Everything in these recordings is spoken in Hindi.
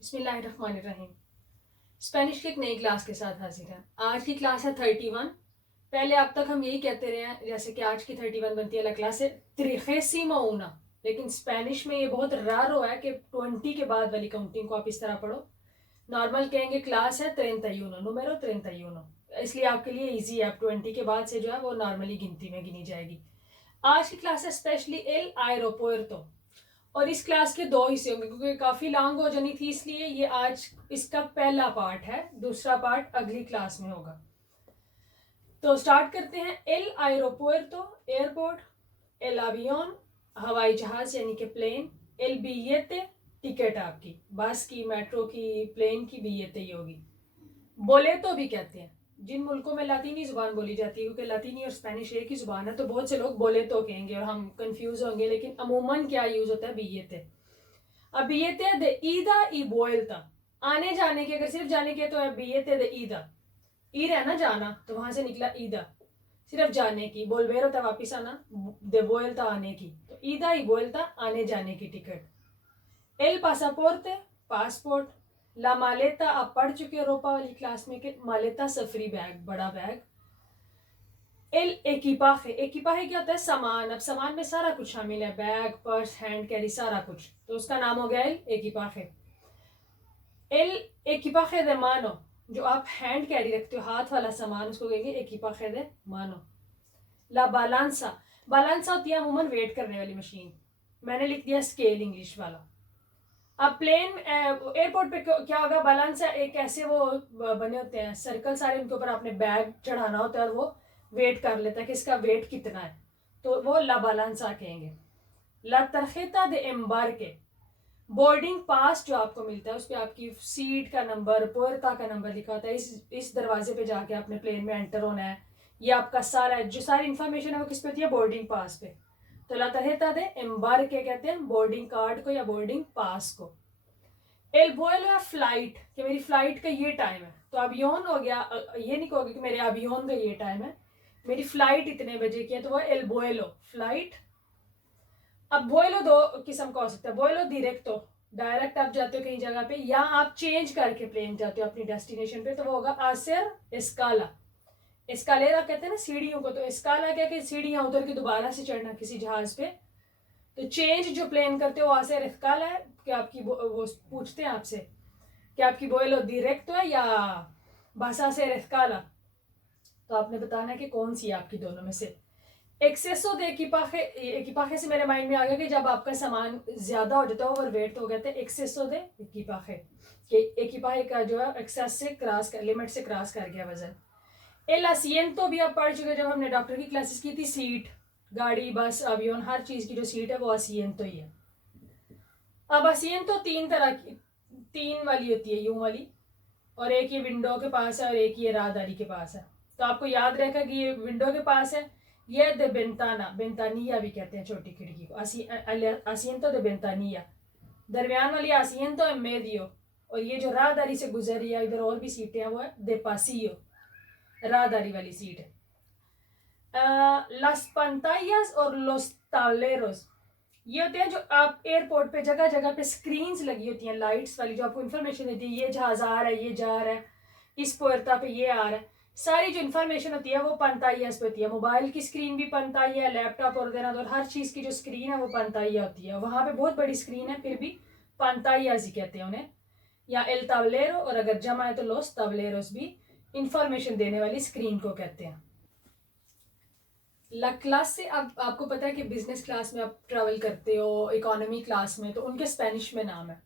बिस्मिल्लाहिर्रहमानिर्रहीम। स्पेनिश की एक नई क्लास के साथ हाजिर हैं। आज की क्लास है 31। पहले अब तक हम यही कहते रहे हैं जैसे कि आज की 31 बनती है ला क्लास है त्रिखेसिमा ऊना, लेकिन स्पेनिश में ये बहुत रार हुआ है कि 20 के बाद वाली काउंटिंग को आप इस तरह पढ़ो। नॉर्मल कहेंगे क्लास है 31 नूमेरो 31, इसलिए आपके लिए इजी है। आप 20 के बाद से जो है वो नॉर्मली गिनती में गिनी जाएगी। आज की क्लास है स्पेशली एल आयरोपुerto, और इस क्लास के दो हिस्से होंगे क्योंकि काफ़ी लॉन्ग हो जानी थी, इसलिए ये आज इसका पहला पार्ट है। दूसरा पार्ट अगली क्लास में होगा। तो स्टार्ट करते हैं। एल आयरोपुerto एयरपोर्ट, एल avión हवाई जहाज यानी कि प्लेन, एल billete टिकट आपकी बस की, मेट्रो की, प्लेन की billete ही होगी। बोलेतो भी कहते हैं। जिन मुल्कों में लातीनी जुबान बोली जाती है, क्योंकि लातीनी और स्पेनिश एक ही जुबान है, तो बहुत से लोग बोलेतो कहेंगे और हम कंफ्यूज होंगे, लेकिन अमूमन क्या यूज होता है billete। अब billete de ida y vuelta, आने जाने के, अगर सिर्फ जाने के तो है billete de ida, ईर है ना जाना, तो वहां से निकला ईदा, सिर्फ जाने की। बोलवेर होता वापिस आना, de vuelta आने की, तो ईदा y vuelta आने जाने की टिकट। el pasaporte पासपोर्ट, ला मालेता आप पढ़ चुके हो रोपा वाली क्लास में कि मालेता सफरी बैग, बड़ा बैग। एल equipaje, equipaje क्या होता है सामान। अब सामान में सारा कुछ शामिल है, बैग, पर्स, हैंड कैरी, सारा कुछ, तो उसका नाम हो गया L equipaje। L equipaje de mano, जो आप हैंड कैरी रखते हो, हाथ वाला सामान, उसको कहेंगे equipaje de mano। ला बालांसा, बालांसा होती है अमूमन वेट करने वाली मशीन, मैंने लिख दिया स्केल इंग्लिश वाला। अब प्लेन एयरपोर्ट पे क्या होगा, बालांसा एक ऐसे वो बने होते हैं सर्कल सारे, उनके ऊपर आपने बैग चढ़ाना होता है और वो वेट कर लेता है कि इसका वेट कितना है, तो वो ला बालांसा कहेंगे। ला तरजेता de embarque, बोर्डिंग पास जो आपको मिलता है उस पर आपकी सीट का नंबर, पुerta का नंबर लिखा होता है। इस दरवाजे पे जाके आपने प्लेन में एंटर होना है, ये आपका सारा जो सारी इन्फॉर्मेशन है वो किस पे होती है, बोर्डिंग पास पे। तो ला tarjeta de embarque कहते हैं बोर्डिंग कार्ड को या बोर्डिंग पास को। एल vuelo या फ्लाइट, कि मेरी फ्लाइट का ये टाइम है, तो अभियोन हो गया, ये नहीं कहोगे कि मेरे अभियोन का ये टाइम है, मेरी फ्लाइट इतने बजे की है, तो वो एल vuelo फ्लाइट। अब vuelo दो किस्म का हो सकता है, vuelo directo, डायरेक्ट आप जाते हो कहीं जगह पे, या आप चेंज करके प्लेन जाते हो अपनी डेस्टिनेशन पे, तो वो होगा hacer escala। एस्कालेरा कहते हैं ना सीढ़ियों को, तो एस्काला क्या कि सीढ़ियां उतर के दोबारा से चढ़ना किसी जहाज पे, तो चेंज जो प्लेन करते हो hacer escala है कि आपकी वो पूछते हैं आपसे कि आपकी vuelo directo है या vas a hacer escala, तो आपने बताना है कि कौन सी है आपकी दोनों में से। एक्सेसो दे equipaje, equipaje से मेरे माइंड में आ गया कि जब आपका सामान ज्यादा हो जाता है, ओवर वेट हो गया, एक्सेसो दे equipaje, कि equipaje का जो है एक्सेस से क्रॉस कर, लिमिट से क्रॉस कर गया वजन। एल asiento भी आप पढ़ चुके जब हमने डॉक्टर की क्लासेस की थी, सीट, गाड़ी, बस, अवियन, हर चीज की जो सीट है वो asiento ही है। अब asiento तीन तरह की, तीन वाली होती है, यूं वाली, और एक ये विंडो के पास है और एक ये राहदारी के पास है। तो आपको याद रहेगा कि ये विंडो के पास है, ये द बेंताना, बेंतानिया भी कहते हैं छोटी खिड़की को, asiento de ventanilla। दरमियान वाली asiento en medio, और ये जो राहदारी से गुजर रही है, इधर और भी सीटें हैं, वो है de pasillo, राहदारी वाली सीट है। las pantallas और los tableros, ये होते हैं जो आप एयरपोर्ट पे जगह जगह पे स्क्रीन्स लगी होती हैं, लाइट्स वाली, जो आपको इन्फॉर्मेशन देती है, ये जहाज आ रहा है, ये जा रहा है, इस पुerta पे ये आ रहा है, सारी जो इन्फॉर्मेशन होती है वो pantallas पे होती है। मोबाइल की स्क्रीन भी pantalla है, लैपटॉप और देना, तो हर चीज़ की जो स्क्रीन है वो pantalla होती है। वहाँ पे बहुत बड़ी स्क्रीन है, फिर भी pantallas ही कहते हैं उन्हें, या el tablero, और अगर जमा है तो los tableros भी इंफॉर्मेशन देने वाली स्क्रीन को कहते हैं। ला क्लास से अब आपको पता है कि बिजनेस क्लास में आप ट्रैवल करते हो, इकोनॉमी क्लास में, तो उनके स्पेनिश में नाम है।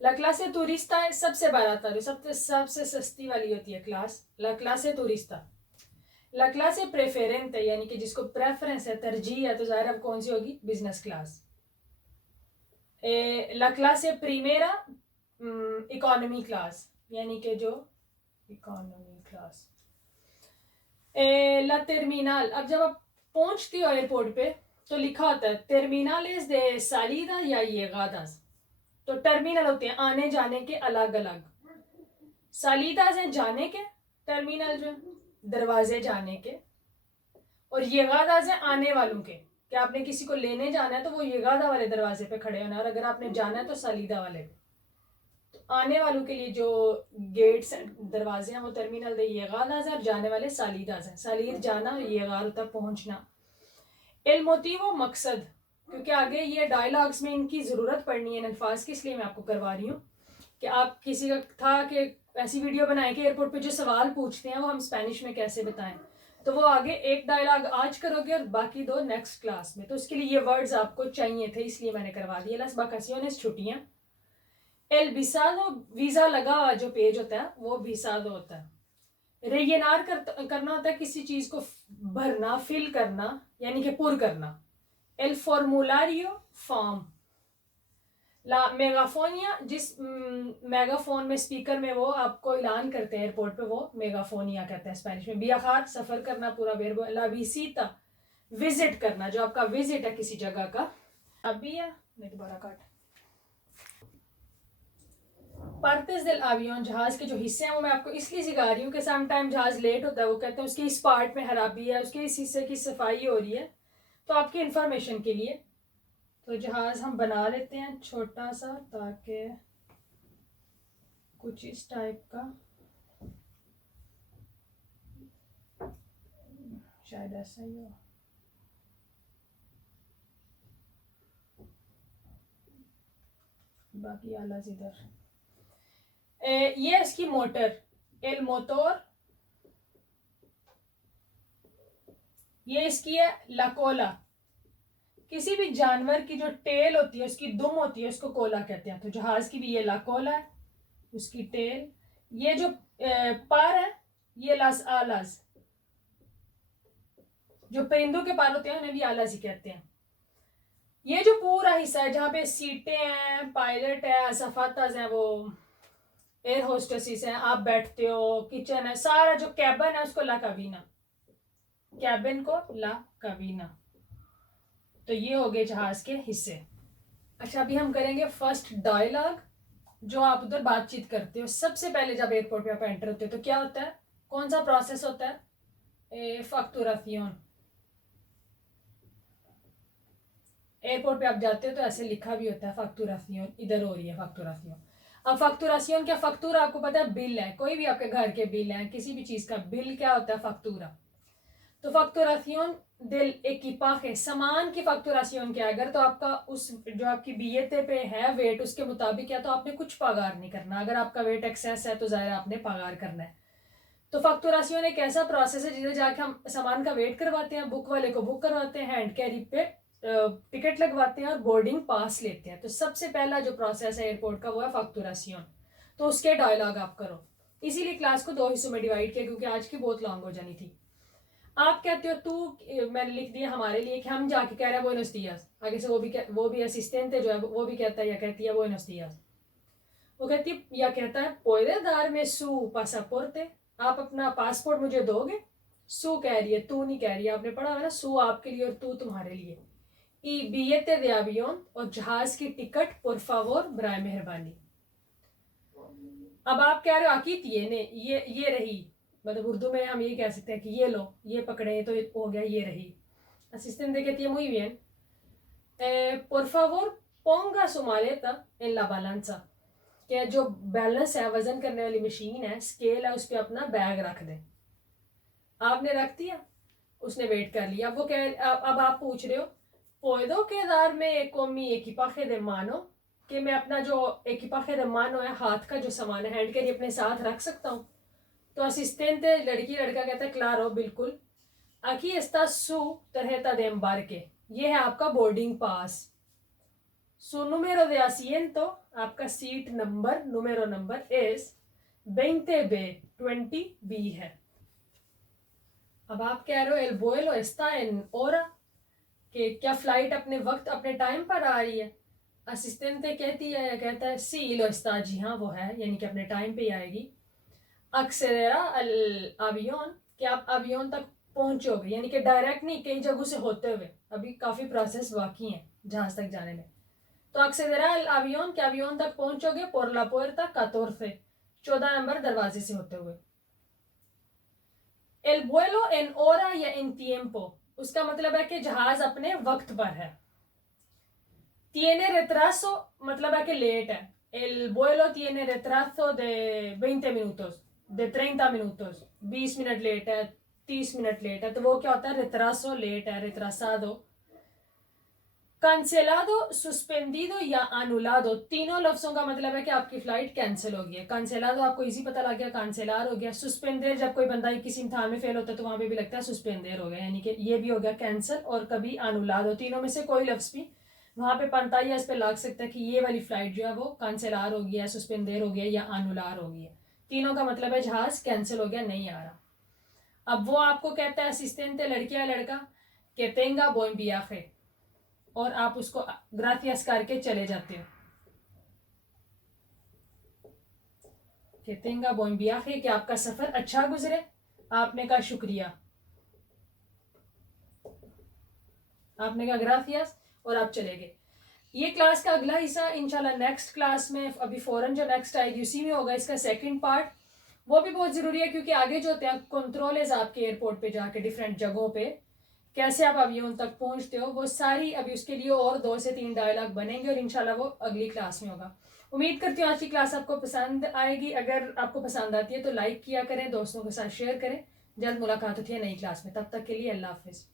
ला क्लासे टूरिस्टा है सबसे बाराता, जो सबसे सस्ती वाली होती है क्लास, ला क्लासे टूरिस्टा। ला क्लासे प्रेफरेंट यानी कि जिसको प्रेफरेंस है, तरजीह है, तो जाहिर अब कौन सी होगी, बिजनेस क्लास। ला क्लासे प्रीमेरा इकोनॉमी क्लास, यानी कि जो इकोनॉमी क्लास। ला टर्मिनल, अब जब आप पहुंचती हो एयरपोर्ट पे तो लिखा होता है टर्मिनलेस दे सालिदा या llegadas, तो टर्मिनल होते हैं आने जाने के अलग अलग, सालिदास हैं जाने के, टर्मिनल जो दरवाजे जाने के, और llegadas हैं आने वालों के, कि आपने किसी को लेने जाना है तो वो llegada वाले दरवाजे पे खड़े होना है, और अगर आपने जाना है तो सालिदा वाले पे। तो आने वालों के लिए जो गेट्स दरवाजे हैं वो टर्मिनल दे येगादाज है और जाने वाले सालीदाज हैं। सालीर जाना और येगार तक पहुंचना। एल मोटिवो मकसद, क्योंकि आगे ये डायलॉग्स में इनकी ज़रूरत पड़नी है अल्फाज की, इसलिए मैं आपको करवा रही हूँ कि आप किसी का था कि ऐसी वीडियो बनाएं कि एयरपोर्ट पे जो सवाल पूछते हैं वो हम स्पेनिश में कैसे बताएं, तो वो आगे एक डायलॉग आज करोगे और बाकी 2 नेक्स्ट क्लास में। तो उसके लिए ये वर्ड्स आपको चाहिए थे, इसलिए मैंने करवा दिए। लस वैकेशंस, छुट्टियां। एल विसादो, वीज़ा लगा हुआ जो पेज होता है वो विसादो होता है। रेयनार करना होता है किसी चीज़ को भरना, फिल करना, यानी कि पुर करना। L फॉर्मूलारियो, form. ला मेगाफोनिया, जिस मेगाफोन में स्पीकर में वो आपको ऐलान करते हैं एयरपोर्ट पे, वो मेगाफोनिया कहते हैं स्पेनिश में। बियाखार, सफ़र करना, पूरा वेरबो। ला विसिता, विजिट करना, जो आपका विजिट है किसी जगह का। अभी है नहीं दोबारा काट। पार्टेस दिल आवियोन, जहाज के जो हिस्से हैं वो मैं आपको इसलिए सिखा रही हूँ कि सम टाइम जहाज लेट होता है, वो कहते हैं उसके इस पार्ट में खराबी है, उसके इस हिस्से की सफाई हो रही है, तो आपकी इंफॉर्मेशन के लिए। तो जहाज हम बना लेते हैं छोटा सा, ताकि कुछ इस टाइप का, शायद ऐसा ही हो। बाकी आला इधर। ये इसकी मोटर, एल मोटर। ये इसकी है लाकोला। किसी भी जानवर की जो टेल होती है, उसकी दुम होती है, उसको कोला कहते हैं। तो जहाज की भी ये लाकोला है, उसकी टेल। ये जो पार है ये लास आलास, जो परिंदों के पार होते हैं उन्हें भी आलास ही कहते हैं। ये जो पूरा हिस्सा है जहाँ पे सीटें हैं, पायलट है, अज़ाफ़ाताज़ हैं, वो एयर होस्टेसेस हैं, आप बैठते हो, किचन है, सारा जो कैबिन है उसको ला काबीना, कैबिन को ला काबीना। तो ये हो गए जहाज के हिस्से। अच्छा, अभी हम करेंगे फर्स्ट डायलॉग, जो आप उधर बातचीत करते हो। सबसे पहले जब एयरपोर्ट पे आप एंटर होते हो तो क्या होता है, कौन सा प्रोसेस होता है? फैक्टुरासियोन। एयरपोर्ट पे आप जाते हो तो ऐसे लिखा भी होता है फैक्टुरासियोन, इधर हो रही है फैक्टुरासियोन। अब फैक्टुरासियोन क्या, फैक्टूरा आपको पता है बिल है, कोई भी आपके घर के बिल है, किसी भी चीज़ का बिल क्या होता है, फैक्टूरा। तो फैक्टुरासियोन दिल एकिपाje, सामान की फैक्टुरासियोन क्या है, अगर तो आपका उस जो आपकी बीएते पे है वेट उसके मुताबिक है तो आपने कुछ पगार नहीं करना, अगर आपका वेट एक्सेस है तो ज़ाहिर आपने पगार करना है। तो फैक्टुरासियोन एक ऐसा प्रोसेस है जिसे जाके हम सामान का वेट करवाते हैं, बुक वाले को बुक करवाते हैं, हैंड कैरी पे टिकट लगवाते हैं और बोर्डिंग पास लेते हैं। तो सबसे पहला जो प्रोसेस है एयरपोर्ट का वो है फैक्टुरासियोन। तो उसके डायलॉग आप करो। इसीलिए क्लास को 2 हिस्सों में डिवाइड किया, क्योंकि आज की बहुत लॉन्ग हो जानी थी। आप कहते हो तू, मैंने लिख दिया हमारे लिए कि हम जाके कह रहे हैं बुएनोस दियास, आगे से वो भी असिस्टेंट है जो है वो भी कहता है या कहती है बुएनोस दियास। वो कहती है या कहता है पुede darme su pasaporte, आप अपना पासपोर्ट मुझे दोगे। सू कह रही है, तू नहीं कह रही है, आपने पढ़ा है ना, सू आपके लिए और तू तुम्हारे लिए। ई billete de avión, और जहाज की टिकट por favor, बराए मेहरबानी। अब आप कह रहे हो आकित ये ने ये रही, मतलब उर्दू में हम ये कह सकते हैं कि ये लो, ये पकड़े तो हो गया ये रही। असिस्टेंट कहती है muy bien, por favor ponga su maleta en la balanza, कि जो बैलेंस है, वजन करने वाली मशीन है, स्केल है, उस पर अपना बैग रख दे। आपने रख दिया, उसने वेट कर लिया। अब वो अब आप पूछ रहे हो puedo quedarme con mi equipaje de mano, कि मैं अपना जो equipaje de mano है, हाथ का जो सामान है, हैंड कैरी अपने साथ रख सकता हूँ। तो असिस्टेंट लड़की लड़का कहता है क्लारो, बिल्कुल। aquí está su tarjeta de embarque, ये है आपका boarding pass. su número de asiento, आपका seat number, número number is 20B, 20B है। अब आप कह रहे हो el vuelo está en hora, कि क्या फ्लाइट अपने वक्त अपने टाइम पर आ रही है। असिस्टेंट कहती है या कहता है sí lo está, जी हाँ वो है, यानी कि अपने टाइम पे ही आएगी। accederá al avión, कि आप अवियोन तक पहुंचोगे, यानी कि डायरेक्ट नहीं, कई जगहों से होते हुए, अभी काफ़ी प्रोसेस बाकी हैं जहाज तक जाने में। तो accederá al avión, कि अवियोन तक पहुंचोगे por la puerta 14, 14 नंबर दरवाजे से होते हुए। el vuelo en hora या en tiempo, उसका मतलब है कि जहाज अपने वक्त पर है। tiene retraso मतलब है कि लेट है। el vuelo tiene retraso de 20 minutos, de 30 minutos, 20 minute late है, 30 मिनट लेट है, तो वो क्या होता है, retraso, लेट है, retrasado. कैंसिलादो, सुस्पेंडिदो या अनुलादो, तीनों लफ्जों का मतलब है कि आपकी फ्लाइट कैंसिल हो गई है. कैंसिलादो आपको इजी पता लग गया, कैंसिलार हो गया. सुस्पेंदेर, जब कोई बंदा किसी इम्तिहान में फेल होता है तो वहां पे भी लगता है सुस्पेंदेर हो गया, यानी कि ये भी हो गया कैंसिल. और कभी अनुलादो, तीनों में से कोई लफ्ज भी वहां पे पंताया इस पे लग सकता है कि ये वाली फ्लाइट जो है वो कैंसिलार हो गया, सुस्पेंदेर हो गया या अनुलार हो गया. तीनों का मतलब है जहाज कैंसिल हो गया, नहीं आ रहा. अब वो आपको कहता है असिस्टेंट लड़की या लड़का के तेंगा बोन बियाखे, और आप उसको ग्रासियस करके चले जाते हो. कहतेंगा बोन बियाखे, कि आपका सफर अच्छा गुजरे. आपने कहा शुक्रिया, आपने कहा ग्रासियस, और आप चले गए. ये क्लास का अगला हिस्सा इंशाल्लाह नेक्स्ट क्लास में, अभी फौरन जो नेक्स्ट आएगी उसी में होगा इसका सेकंड पार्ट. वो भी बहुत ज़रूरी है क्योंकि आगे जो होते हैं कंट्रोल आपके एयरपोर्ट पे जाके डिफरेंट जगहों पे कैसे आप अभी उन तक पहुंचते हो, वो सारी अभी उसके लिए और 2 से 3 डायलॉग बनेंगे और इंशाल्लाह वो अगली क्लास में होगा. उम्मीद करती हूँ आज की क्लास आपको पसंद आएगी. अगर आपको पसंद आती है तो लाइक किया करें, दोस्तों के साथ शेयर करें. जल्द मुलाकात होती है नई क्लास में, तब तक के लिए अल्लाह हाफिज़.